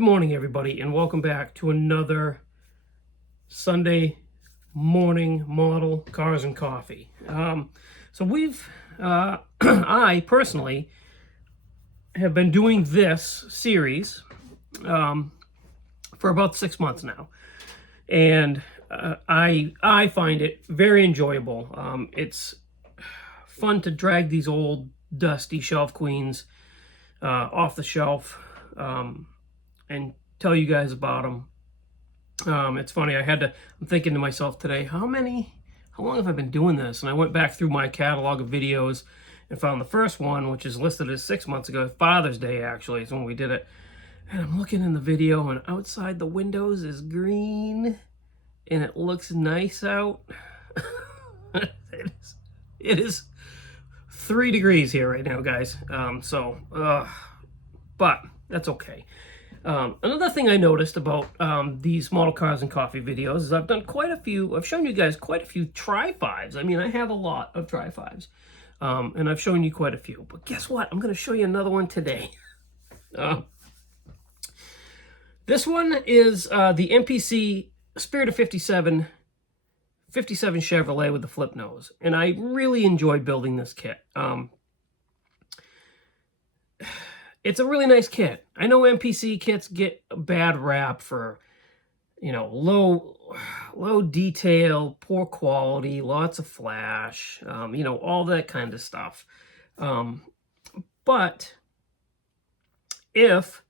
Good morning, everybody, and welcome back to another Sunday morning model cars and coffee. I personally have been doing this series for about 6 months now, and I find it very enjoyable. It's fun to drag these old dusty shelf queens off the shelf and tell you guys about them. It's funny, I'm thinking to myself today, how long have I been doing this? And I went back through my catalog of videos and found the first one, which is listed as 6 months ago. Father's Day, actually, is when we did it. And I'm looking in the video, and outside the windows is green, and it looks nice out. It is 3 degrees here right now, guys. But that's okay. Another thing I noticed about these model cars and coffee videos is I've shown you guys quite a few Tri-5s. I mean, I have a lot of Tri-5s, and I've shown you quite a few. But guess what? I'm going to show you another one today. This one is the MPC Spirit of 57 Chevrolet with the flip nose, and I really enjoyed building this kit. It's a really nice kit. I know MPC kits get a bad rap for, low detail, poor quality, lots of flash, all that kind of stuff. But if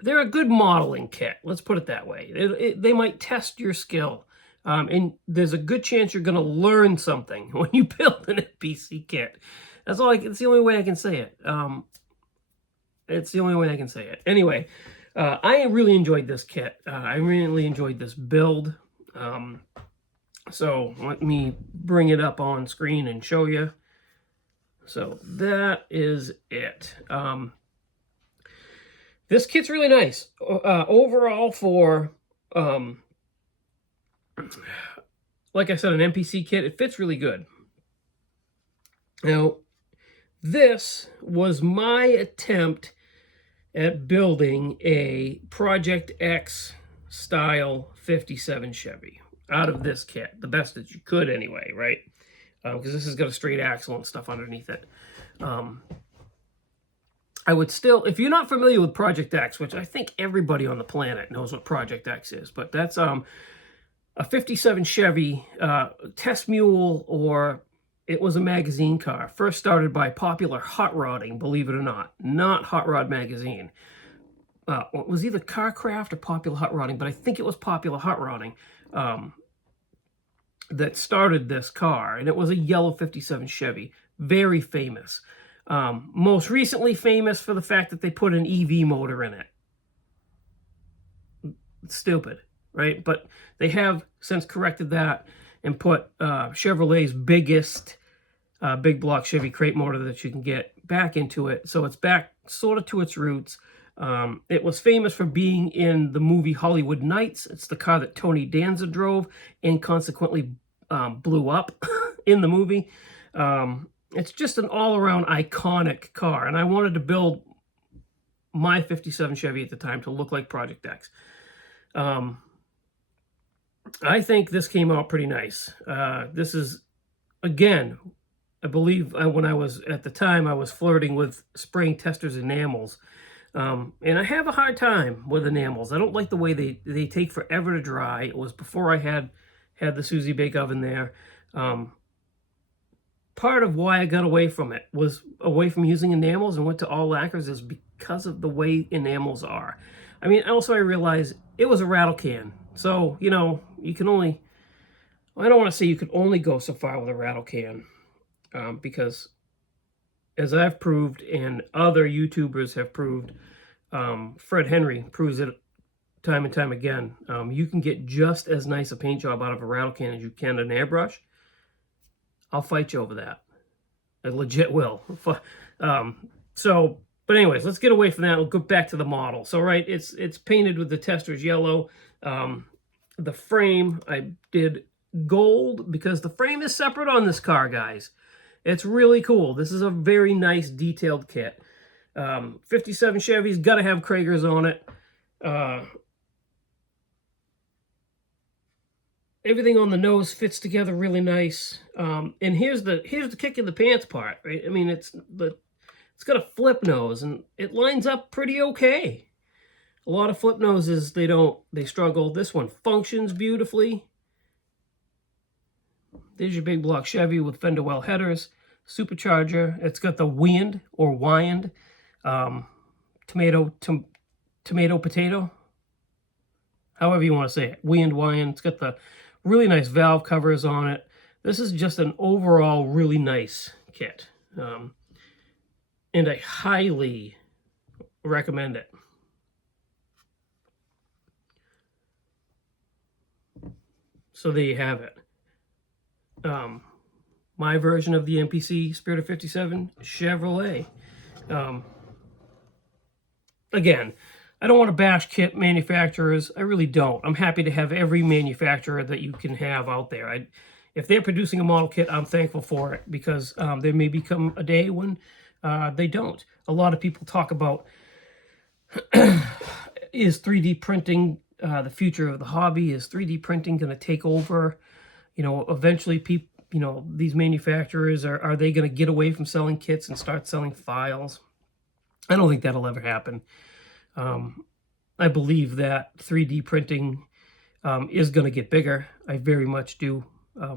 they're a good modeling kit, let's put it that way. They might test your skill. And there's a good chance you're going to learn something when you build an MPC kit. It's the only way I can say it. It's the only way I can say it. Anyway, I really enjoyed this kit. I really enjoyed this build. So let me bring it up on screen and show you. So that is it. This kit's really nice. Overall for, like I said, an MPC kit, it fits really good. Now, this was my attempt at building a Project X style 57 Chevy out of this kit. The best that you could anyway, right? Because this has got a straight axle and stuff underneath it. I would still, if you're not familiar with Project X, which I think everybody on the planet knows what Project X is, but that's a 57 Chevy test mule, or it was a magazine car, first started by Popular Hot Rodding, believe it or not Hot Rod Magazine. It was either Carcraft or Popular Hot Rodding, but I think it was Popular Hot Rodding that started this car, and it was a yellow 57 Chevy, very famous. Most recently famous for the fact that they put an EV motor in it. Stupid, right? But they have since corrected that and put Chevrolet's biggest big block Chevy crate motor that you can get back into it. So it's back sort of to its roots. It was famous for being in the movie Hollywood Nights. It's the car that Tony Danza drove and consequently blew up in the movie. It's just an all-around iconic car, and I wanted to build my 57 Chevy at the time to look like Project X. I think this came out pretty nice. This is, again, I believe when I was flirting with spraying testers enamels. And I have a hard time with enamels. I don't like the way they take forever to dry. It was before I had the Susie Bake Oven there. Part of why I got away from using enamels and went to all lacquers is because of the way enamels are. I mean, also I realized it was a rattle can. So, you can only, I don't want to say you could only go so far with a rattle can, because as I've proved and other YouTubers have proved, Fred Henry proves it time and time again, you can get just as nice a paint job out of a rattle can as you can an airbrush. I'll fight you over that. I legit will. But anyways, let's get away from that. We'll go back to the model. So, right, it's painted with the testers yellow. The frame, I did gold because the frame is separate on this car, guys. It's really cool. This is a very nice detailed kit. 57 Chevy's got to have Kragers on it. Everything on the nose fits together really nice. And here's the kick in the pants part, right? I mean, it's got a flip nose and it lines up pretty okay. A lot of flip noses, they struggle. This one functions beautifully. There's your big block Chevy with fender well headers, supercharger. It's got the wind or wind, tomato, potato, however you want to say it. Wind. It's got the really nice valve covers on it. This is just an overall really nice kit. And I highly recommend it. So there you have it. My version of the MPC Spirit of 57 Chevrolet. Again, I don't want to bash kit manufacturers. I really don't. I'm happy to have every manufacturer that you can have out there. If they're producing a model kit, I'm thankful for it, because there may become a day when they don't. A lot of people talk about is 3D printing the future of the hobby? Is 3D printing going to take over? You know, eventually people, you know, these manufacturers, are they going to get away from selling kits and start selling files? I don't think that'll ever happen. I believe that 3D printing is going to get bigger. I very much do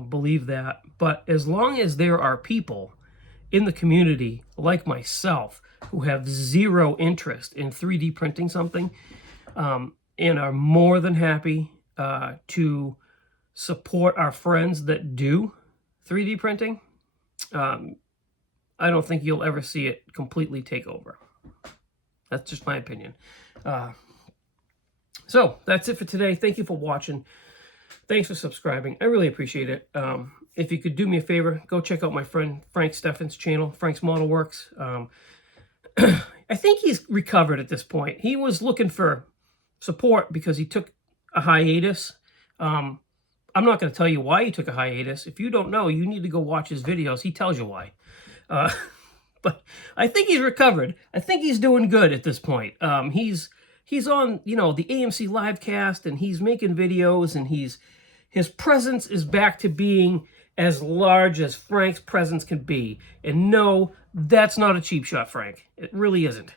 believe that. But as long as there are people in the community like myself who have zero interest in 3D printing something, and are more than happy to support our friends that do 3D printing, I don't think you'll ever see it completely take over. That's just my opinion. So that's it for today. Thank you for watching. Thanks for subscribing. I really appreciate it. If you could do me a favor, go check out my friend Frank Steffen's channel, Frank's Model Works. I think he's recovered at this point. He was looking for support because he took a hiatus. I'm not going to tell you why he took a hiatus. If you don't know, you need to go watch his videos. He tells you why. But I think he's recovered. I think he's doing good at this point. He's on, you know, the AMC Livecast, and he's making videos, and his presence is back to being as large as Frank's presence can be. And no, that's not a cheap shot, Frank. It really isn't.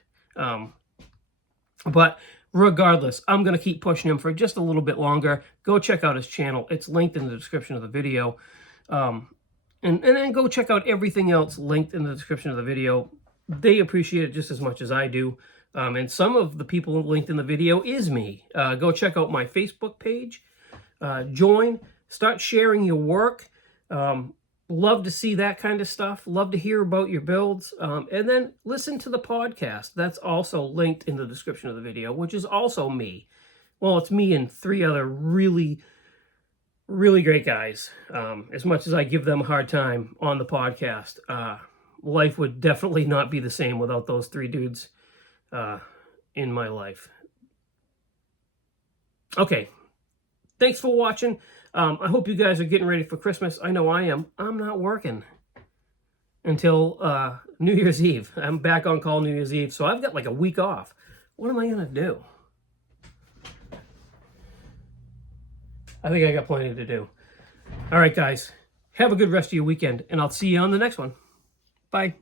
But regardless, I'm going to keep pushing him for just a little bit longer. Go check out his channel. It's linked in the description of the video. And then go check out everything else linked in the description of the video. They appreciate it just as much as I do. And some of the people linked in the video is me. Go check out my Facebook page. Join. Start sharing your work. Love to see that kind of stuff. Love to hear about your builds. And then listen to the podcast. That's also linked in the description of the video, which is also me. Well, it's me and 3 other really great guys. As much as I give them a hard time on the podcast, life would definitely not be the same without those 3 dudes in my life. Okay. Thanks for watching. I hope you guys are getting ready for Christmas. I know I am. I'm not working until New Year's Eve. I'm back on call New Year's Eve, so I've got like a week off. What am I going to do? I think I got plenty to do. All right, guys. Have a good rest of your weekend, and I'll see you on the next one. Bye.